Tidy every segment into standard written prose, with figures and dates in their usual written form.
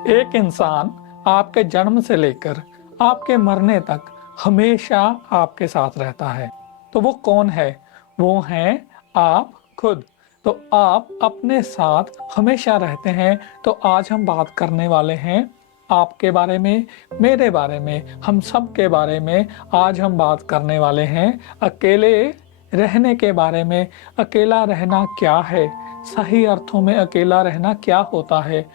एक इंसान आपके जन्म से लेकर आपके मरने तक हमेशा आपके साथ रहता है। तो वो कौन है? वो हैं आप खुद। तो आप अपने साथ हमेशा रहते हैं। तो आज हम बात करने वाले हैं आपके बारे में, मेरे बारे में, हम सब के बारे में। आज हम बात करने वाले हैं अकेले रहने के बारे में। अकेला रहना क्या है, सही अर्थों में अकेला रहना क्या होता है,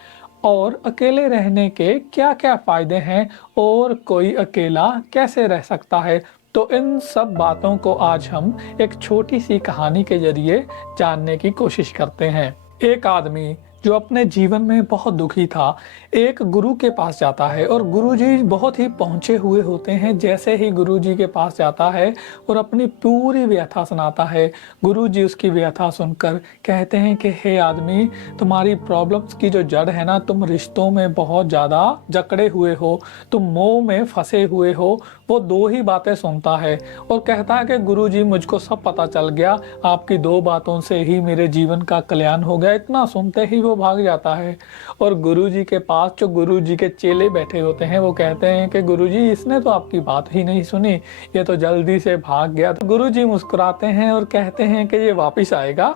और अकेले रहने के क्या क्या फायदे हैं, और कोई अकेला कैसे रह सकता है। तो इन सब बातों को आज हम एक छोटी सी कहानी के जरिए जानने की कोशिश करते हैं। एक आदमी जो अपने जीवन में बहुत दुखी था, एक गुरु के पास जाता है, और गुरुजी बहुत ही पहुंचे हुए होते हैं। जैसे ही गुरुजी के पास जाता है और अपनी पूरी व्यथा सुनाता है, गुरुजी उसकी व्यथा सुनकर कहते हैं कि हे आदमी, तुम्हारी प्रॉब्लम्स की जो जड़ है ना, तुम रिश्तों में बहुत ज़्यादा जकड़े हुए हो, तुम मोह में फंसे हुए हो। वो दो ही बातें सुनता है और कहता है कि गुरुजी, मुझको सब पता चल गया, आपकी दो बातों से ही मेरे जीवन का कल्याण हो गया। इतना सुनते ही वो भाग जाता है। और गुरुजी के पास जो गुरुजी के चेले बैठे होते हैं, वो कहते हैं कि गुरुजी, इसने तो आपकी बात ही नहीं सुनी, ये तो जल्दी से भाग गया। तो गुरुजी मुस्कुराते हैं और कहते हैं कि ये वापस आएगा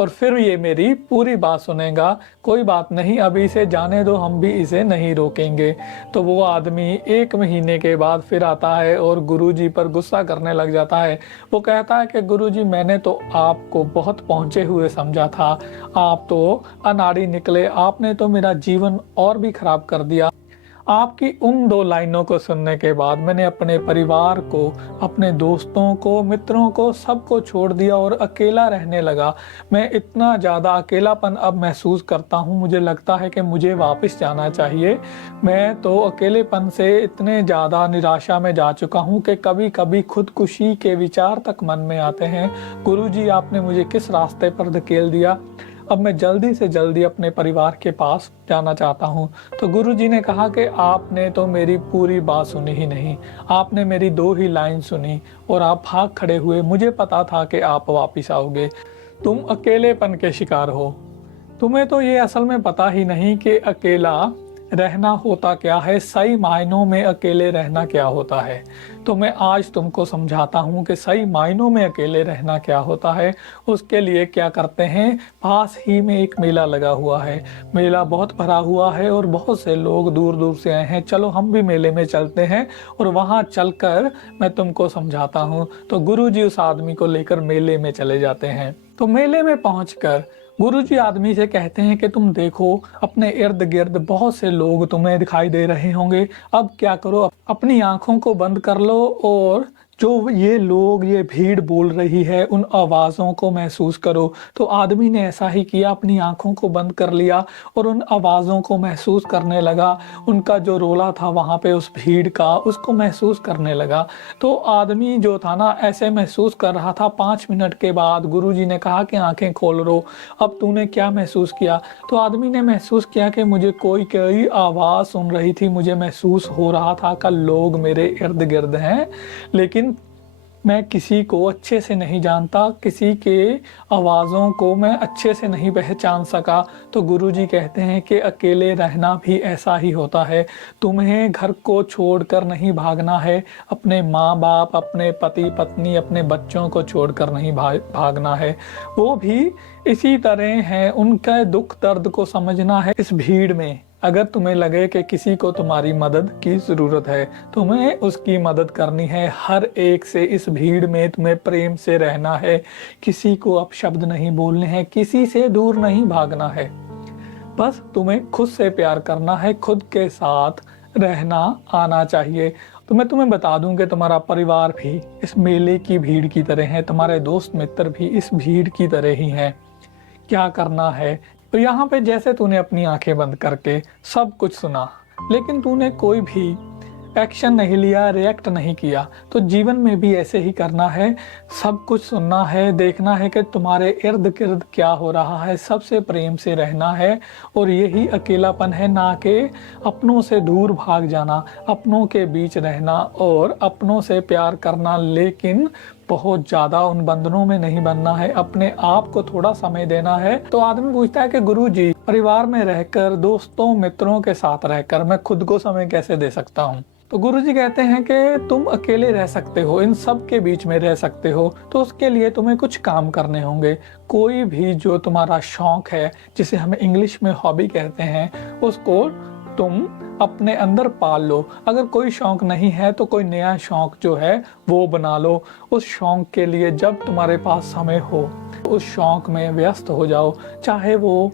और फिर ये मेरी पूरी बात सुनेगा। कोई बात नहीं, अभी इसे जाने दो, हम भी इसे नहीं रोकेंगे। तो वो आदमी 1 महीने के बाद फिर आता है और गुरुजी पर गुस्सा करने लग जाता है। वो कहता है कि गुरुजी, मैंने तो आपको बहुत पहुंचे हुए समझा था, आप तो अनाड़ी निकले, आपने तो मेरा जीवन और भी खराब कर दिया। आपकी उन 2 लाइनों को सुनने के बाद मैंने अपने परिवार को, अपने दोस्तों को, मित्रों को, सबको छोड़ दिया और अकेला रहने लगा। मैं इतना ज़्यादा अकेलापन अब महसूस करता हूँ, मुझे लगता है कि मुझे वापस जाना चाहिए। मैं तो अकेलेपन से इतने ज़्यादा निराशा में जा चुका हूँ कि कभी कभी खुदकुशी के विचार तक मन में आते हैं। गुरुजी, आपने मुझे किस रास्ते पर धकेल दिया। अब मैं जल्दी से जल्दी अपने परिवार के पास जाना चाहता हूँ। तो गुरुजी ने कहा कि आपने तो मेरी पूरी बात सुनी ही नहीं, आपने मेरी 2 ही लाइन सुनी और आप भाग खड़े हुए। मुझे पता था कि आप वापस आओगे। तुम अकेलेपन के शिकार हो। तुम्हें तो ये असल में पता ही नहीं कि अकेला रहना होता क्या है, सही मायनों में अकेले रहना क्या होता है। तो मैं आज तुमको समझाता हूँ कि सही मायनों में अकेले रहना क्या होता है। उसके लिए क्या करते हैं, पास ही में एक मेला लगा हुआ है, मेला बहुत भरा हुआ है और बहुत से लोग दूर दूर से आए हैं। चलो हम भी मेले में चलते हैं और वहाँ चलकर मैं तुमको समझाता हूँ। तो गुरुजी उस आदमी को लेकर मेले में चले जाते हैं। तो मेले में पहुंचकर गुरुजी आदमी से कहते हैं कि तुम देखो, अपने इर्द गिर्द बहुत से लोग तुम्हें दिखाई दे रहे होंगे। अब क्या करो, अपनी आंखों को बंद कर लो और जो ये लोग, ये भीड़ बोल रही है, उन आवाज़ों को महसूस करो। तो आदमी ने ऐसा ही किया, अपनी आंखों को बंद कर लिया और उन आवाज़ों को महसूस करने लगा। उनका जो रोला था वहाँ पे उस भीड़ का, उसको महसूस करने लगा। तो आदमी जो था ना, ऐसे महसूस कर रहा था। 5 मिनट के बाद गुरुजी ने कहा कि आंखें खोल लो, अब तूने क्या महसूस किया? तो आदमी ने महसूस किया कि मुझे कोई कोई आवाज़ सुन रही थी, मुझे महसूस हो रहा था कि लोग मेरे इर्द गिर्द हैं, लेकिन मैं किसी को अच्छे से नहीं जानता, किसी के आवाज़ों को मैं अच्छे से नहीं पहचान सका। तो गुरुजी कहते हैं कि अकेले रहना भी ऐसा ही होता है। तुम्हें घर को छोड़कर नहीं भागना है, अपने माँ बाप, अपने पति पत्नी, अपने बच्चों को छोड़कर नहीं भागना है। वो भी इसी तरह हैं, उनका दुख दर्द को समझना है। इस भीड़ में अगर तुम्हें लगे कि किसी को तुम्हारी मदद की ज़रूरत है, तुम्हें उसकी मदद करनी है। हर एक से इस भीड़ में तुम्हें प्रेम से रहना है, किसी को अपशब्द नहीं बोलने हैं, किसी से दूर नहीं भागना है। बस तुम्हें खुद से प्यार करना है, खुद के साथ रहना आना चाहिए। तो मैं तुम्हें बता दूं कि तुम्हारा परिवार भी इस मेले की भीड़ की तरह है, तुम्हारे दोस्त मित्र भी इस भीड़ की तरह ही हैं। क्या करना है, तो यहाँ पे जैसे तूने अपनी आंखें बंद करके सब कुछ सुना, लेकिन तूने कोई भी एक्शन नहीं लिया, रिएक्ट नहीं किया। तो जीवन में भी ऐसे ही करना है, सब कुछ सुनना है, देखना है कि तुम्हारे इर्द गिर्द क्या हो रहा है, सबसे प्रेम से रहना है। और यही अकेलापन है, ना कि अपनों से दूर भाग जाना, अपनों के बीच रहना और अपनों से प्यार करना, लेकिन बहुत ज्यादा उन बंधनों में नहीं बनना है, अपने आप को थोड़ा समय देना है। तो आदमी पूछता है कि गुरुजी, परिवार में रहकर, दोस्तों मित्रों के साथ रहकर मैं खुद को समय कैसे दे सकता हूँ? तो गुरुजी कहते हैं कि तुम अकेले रह सकते हो, इन सब के बीच में रह सकते हो, तो उसके लिए तुम्हें कुछ काम करने होंगे। कोई भी जो तुम्हारा शौक है, जिसे हमें इंग्लिश में हॉबी कहते हैं, उसको तुम अपने अंदर पाल लो। अगर कोई शौक नहीं है तो कोई नया शौक जो है वो बना लो। उस शौक के लिए जब तुम्हारे पास समय हो उस शौक में व्यस्त हो जाओ, चाहे वो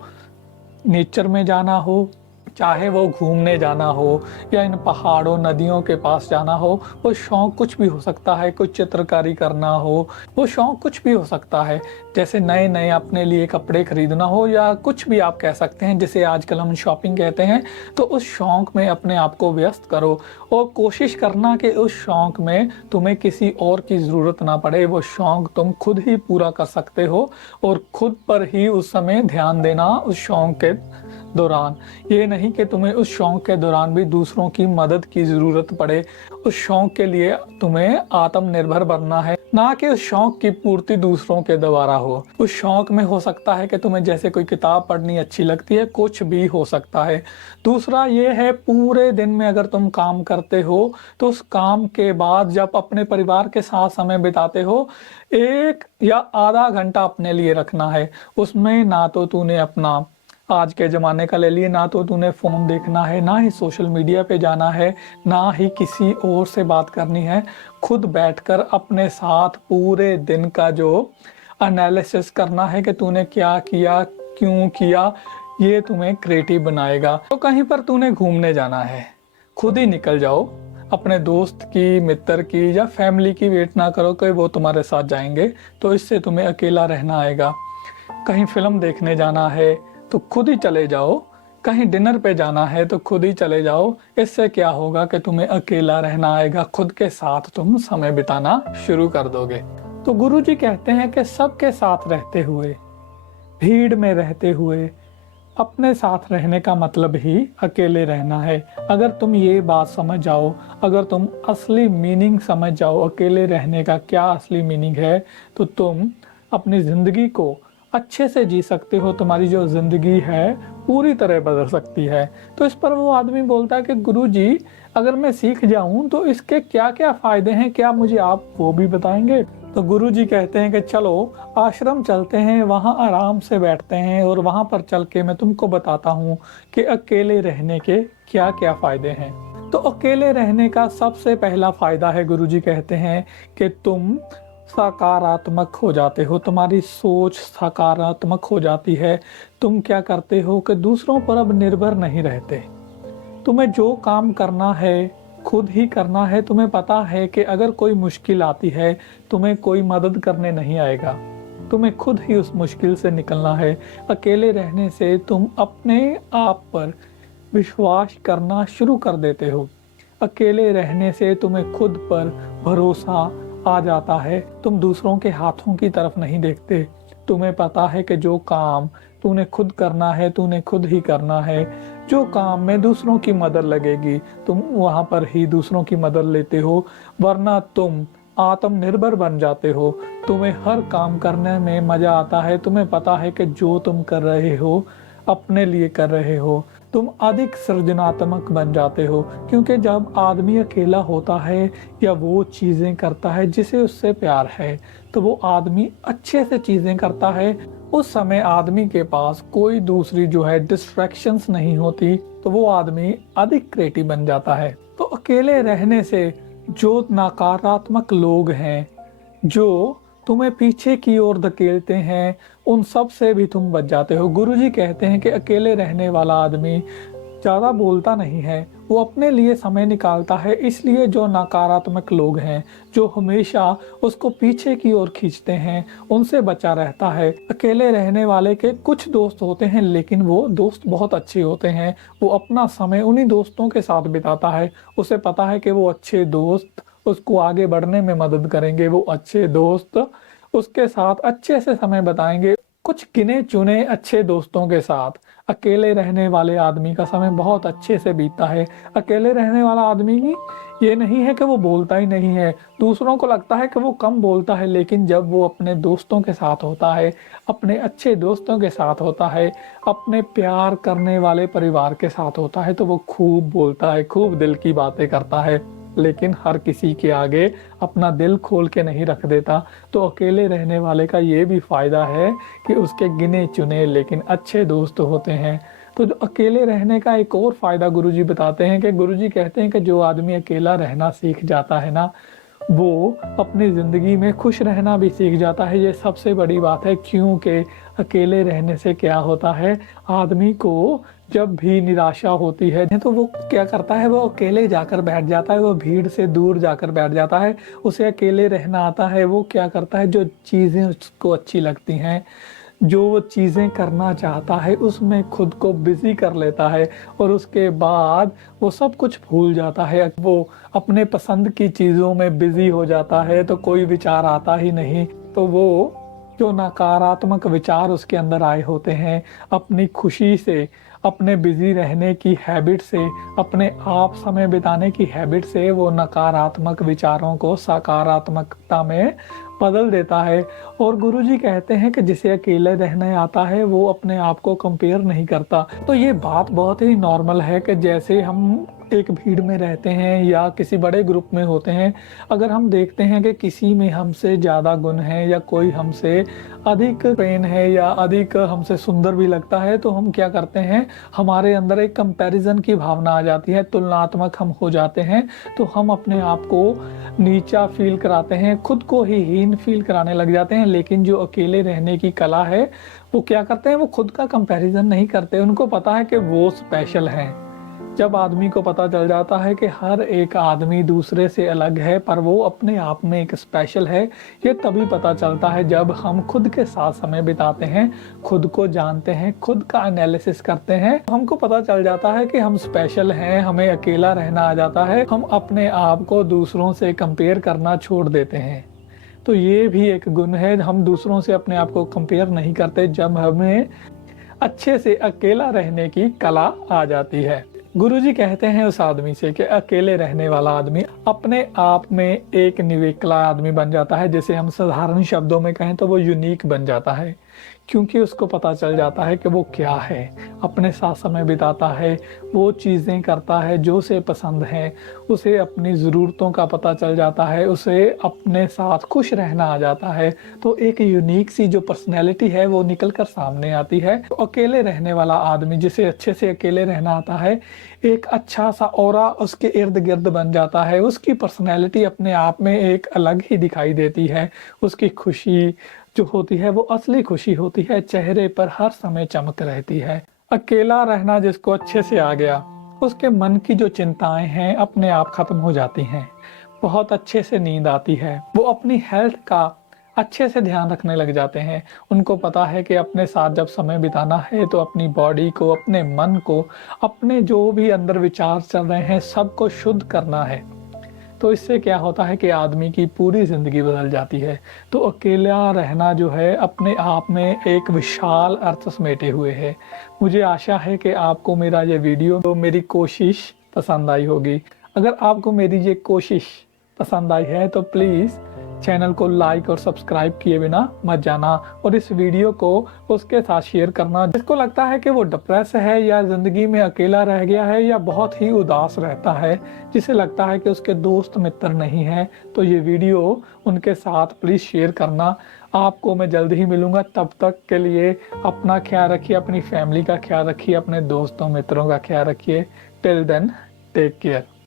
नेचर में जाना हो, चाहे वो घूमने जाना हो, या इन पहाड़ों नदियों के पास जाना हो। वो शौक कुछ भी हो सकता है, कुछ चित्रकारी करना हो, वो शौक कुछ भी हो सकता है। जैसे नए नए अपने लिए कपड़े खरीदना हो, या कुछ भी आप कह सकते हैं जिसे आजकल हम शॉपिंग कहते हैं। तो उस शौक में अपने आप को व्यस्त करो और कोशिश करना कि उस शौक में तुम्हें किसी और की ज़रूरत ना पड़े। वो शौक तुम खुद ही पूरा कर सकते हो और खुद पर ही उस समय ध्यान देना उस शौक के दौरान। ये नहीं कि तुम्हें उस शौक के दौरान भी दूसरों की मदद की जरूरत पड़े। उस शौक के लिए तुम्हें आत्मनिर्भर बनना है, ना कि उस शौक की पूर्ति दूसरों के द्वारा हो। उस शौक में हो सकता है कि तुम्हें जैसे कोई किताब पढ़नी अच्छी लगती है, कुछ भी हो सकता है। दूसरा ये है, पूरे दिन में अगर तुम काम करते हो तो उस काम के बाद जब अपने परिवार के साथ समय बिताते हो, 1 या आधा घंटा अपने लिए रखना है। उसमें ना तो तूने अपना आज के ज़माने का ले लिए, ना तो तूने फ़ोन देखना है, ना ही सोशल मीडिया पे जाना है, ना ही किसी और से बात करनी है। खुद बैठकर अपने साथ पूरे दिन का जो एनालिसिस करना है कि तूने क्या किया, क्यों किया, ये तुम्हें क्रिएटिव बनाएगा। तो कहीं पर तूने घूमने जाना है, खुद ही निकल जाओ। अपने दोस्त की, मित्र की या फैमिली की वेट ना करो कि वो तुम्हारे साथ जाएंगे, तो इससे तुम्हें अकेला रहना आएगा। कहीं फिल्म देखने जाना है तो खुद ही चले जाओ, कहीं डिनर पे जाना है तो खुद ही चले जाओ। इससे क्या होगा कि तुम्हें अकेला रहना आएगा, खुद के साथ तुम समय बिताना शुरू कर दोगे। तो गुरुजी कहते हैं कि सबके साथ रहते हुए, भीड़ में रहते हुए, अपने साथ रहने का मतलब ही अकेले रहना है। अगर तुम ये बात समझ जाओ, अगर तुम असली मीनिंग समझ जाओ अकेले रहने का क्या असली मीनिंग है, तो तुम अपनी ज़िंदगी को अच्छे से जी सकते हो। तुम्हारी जो ज़िंदगी है पूरी तरह बदल सकती है। तो इस पर वो आदमी बोलता है कि गुरुजी, अगर मैं सीख जाऊं तो इसके क्या क्या फ़ायदे हैं, क्या मुझे आप वो भी बताएंगे? तो गुरुजी कहते हैं कि चलो आश्रम चलते हैं, वहाँ आराम से बैठते हैं और वहाँ पर चल के मैं तुमको बताता हूँ कि अकेले रहने के क्या क्या फ़ायदे हैं। तो अकेले रहने का सबसे पहला फ़ायदा है, गुरुजी कहते हैं कि तुम सकारात्मक हो जाते हो, तुम्हारी सोच सकारात्मक हो जाती है। तुम क्या करते हो कि दूसरों पर अब निर्भर नहीं रहते। तुम्हें जो काम करना है खुद ही करना है। तुम्हें पता है कि अगर कोई मुश्किल आती है, तुम्हें कोई मदद करने नहीं आएगा, तुम्हें खुद ही उस मुश्किल से निकलना है। अकेले रहने से तुम अपने आप पर विश्वास करना शुरू कर देते हो। अकेले रहने से तुम्हें खुद पर भरोसा आ जाता है। तुम दूसरों के हाथों की तरफ नहीं देखते। तुम्हें पता है कि जो काम तूने खुद करना है, तूने खुद ही करना है। जो काम में दूसरों की मदद लगेगी, तुम वहाँ पर ही दूसरों की मदद लेते हो, वरना तुम आत्मनिर्भर बन जाते हो। तुम्हें हर काम करने में मजा आता है। तुम्हें पता है कि जो तुम कर रहे हो अपने लिए कर रहे हो। तुम अधिक सृजनात्मक बन जाते हो, क्योंकि जब आदमी अकेला होता है या वो चीज़ें करता है जिसे उससे प्यार है, तो वो आदमी अच्छे से चीज़ें करता है। उस समय आदमी के पास कोई दूसरी जो है डिस्ट्रैक्शंस नहीं होती, तो वो आदमी अधिक क्रिएटिव बन जाता है। तो अकेले रहने से जो नकारात्मक लोग हैं, जो तुम्हें पीछे की ओर धकेलते हैं, उन सब से भी तुम बच जाते हो। गुरुजी कहते हैं कि अकेले रहने वाला आदमी ज़्यादा बोलता नहीं है, वो अपने लिए समय निकालता है। इसलिए जो नकारात्मक लोग हैं, जो हमेशा उसको पीछे की ओर खींचते हैं, उनसे बचा रहता है। अकेले रहने वाले के कुछ दोस्त होते हैं, लेकिन वो दोस्त बहुत अच्छे होते हैं। वो अपना समय उन्हीं दोस्तों के साथ बिताता है। उसे पता है कि वो अच्छे दोस्त उसको आगे बढ़ने में मदद करेंगे, वो अच्छे दोस्त उसके साथ अच्छे से समय बताएंगे। कुछ गिने चुने अच्छे दोस्तों के साथ अकेले रहने वाले आदमी का समय बहुत अच्छे से बीतता है। अकेले रहने वाला आदमी की ये नहीं है कि वो बोलता ही नहीं है, दूसरों को लगता है कि वो कम बोलता है, लेकिन जब वो अपने दोस्तों के साथ होता है, अपने अच्छे दोस्तों के साथ होता है, अपने प्यार करने वाले परिवार के साथ होता है, तो वो खूब बोलता है, खूब दिल की बातें करता है, लेकिन हर किसी के आगे अपना दिल खोल के नहीं रख देता। तो अकेले रहने वाले का ये भी फ़ायदा है कि उसके गिने चुने लेकिन अच्छे दोस्त होते हैं। तो जो अकेले रहने का एक और फ़ायदा गुरुजी बताते हैं कि गुरुजी कहते हैं कि जो आदमी अकेला रहना सीख जाता है ना, वो अपनी ज़िंदगी में खुश रहना भी सीख जाता है। ये सबसे बड़ी बात है, क्योंकि अकेले रहने से क्या होता है, आदमी को जब भी निराशा होती है तो वो क्या करता है, वो अकेले जाकर बैठ जाता है, वो भीड़ से दूर जाकर बैठ जाता है। उसे अकेले रहना आता है। वो क्या करता है, जो चीज़ें उसको अच्छी लगती हैं, जो वो चीज़ें करना चाहता है, उसमें खुद को बिज़ी कर लेता है और उसके बाद वो सब कुछ भूल जाता है। वो अपने पसंद की चीज़ों में बिज़ी हो जाता है, तो कोई विचार आता ही नहीं। तो वो जो नकारात्मक विचार उसके अंदर आए होते हैं, अपनी खुशी से, अपने बिज़ी रहने की हैबिट से, अपने आप समय बिताने की हैबिट से वो नकारात्मक विचारों को सकारात्मकता में बदल देता है। और गुरुजी कहते हैं कि जिसे अकेले रहने आता है वो अपने आप को कंपेयर नहीं करता। तो ये बात बहुत ही नॉर्मल है कि जैसे हम एक भीड़ में रहते हैं या किसी बड़े ग्रुप में होते हैं, अगर हम देखते हैं कि किसी में हमसे ज़्यादा गुण है या कोई हमसे अधिक ट्रेन है या अधिक हमसे सुंदर भी लगता है, तो हम क्या करते हैं, हमारे अंदर एक कंपैरिजन की भावना आ जाती है, तुलनात्मक हम हो जाते हैं। तो हम अपने आप को नीचा फील कराते हैं, खुद को ही हीन फील कराने लग जाते हैं। लेकिन जो अकेले रहने की कला है, वो क्या करते हैं, वो खुद का कंपैरिजन नहीं करते। उनको पता है कि वो स्पेशल हैं। जब आदमी को पता चल जाता है कि हर एक आदमी दूसरे से अलग है पर वो अपने आप में एक स्पेशल है, ये तभी पता चलता है जब हम खुद के साथ समय बिताते हैं, खुद को जानते हैं, खुद का एनालिसिस करते हैं। हमको पता चल जाता है कि हम स्पेशल हैं, हमें अकेला रहना आ जाता है, हम अपने आप को दूसरों से कंपेयर करना छोड़ देते हैं। तो ये भी एक गुण है, हम दूसरों से अपने आप को कंपेयर नहीं करते जब हमें अच्छे से अकेला रहने की कला आ जाती है। गुरुजी कहते हैं उस आदमी से कि अकेले रहने वाला आदमी अपने आप में एक निवेकला आदमी बन जाता है। जैसे हम साधारण शब्दों में कहें तो वो यूनिक बन जाता है, क्योंकि उसको पता चल जाता है कि वो क्या है, अपने साथ समय बिताता है, वो चीज़ें करता है जो उसे पसंद है, उसे अपनी ज़रूरतों का पता चल जाता है, उसे अपने साथ खुश रहना आ जाता है। तो एक यूनिक सी जो पर्सनैलिटी है वो निकल कर सामने आती है। तो अकेले रहने वाला आदमी जिसे अच्छे से अकेले रहना आता है, एक अच्छा सा ऑरा उसके इर्द गिर्द बन जाता है। उसकी पर्सनैलिटी अपने आप में एक अलग ही दिखाई देती है। उसकी खुशी जो होती है वो असली खुशी होती है, चेहरे पर हर समय चमक रहती है। अकेला रहना जिसको अच्छे से आ गया, उसके मन की जो चिंताएं हैं अपने आप खत्म हो जाती हैं, बहुत अच्छे से नींद आती है, वो अपनी हेल्थ का अच्छे से ध्यान रखने लग जाते हैं। उनको पता है कि अपने साथ जब समय बिताना है तो अपनी बॉडी को, अपने मन को, अपने जो भी अंदर विचार चल रहे हैं सबको शुद्ध करना है। तो इससे क्या होता है कि आदमी की पूरी ज़िंदगी बदल जाती है। तो अकेला रहना जो है अपने आप में एक विशाल अर्थ समेटे हुए है। मुझे आशा है कि आपको मेरा ये वीडियो, तो मेरी कोशिश पसंद आई होगी। अगर आपको मेरी ये कोशिश पसंद आई है तो प्लीज़ चैनल को लाइक और सब्सक्राइब किए बिना मत जाना, और इस वीडियो को उसके साथ शेयर करना जिसको लगता है कि वो डिप्रेस है या ज़िंदगी में अकेला रह गया है या बहुत ही उदास रहता है, जिसे लगता है कि उसके दोस्त मित्र नहीं है, तो ये वीडियो उनके साथ प्लीज़ शेयर करना। आपको मैं जल्द ही मिलूँगा, तब तक के लिए अपना ख्याल रखिए, अपनी फैमिली का ख्याल रखिए, अपने दोस्तों मित्रों का ख्याल रखिए। Till then take care.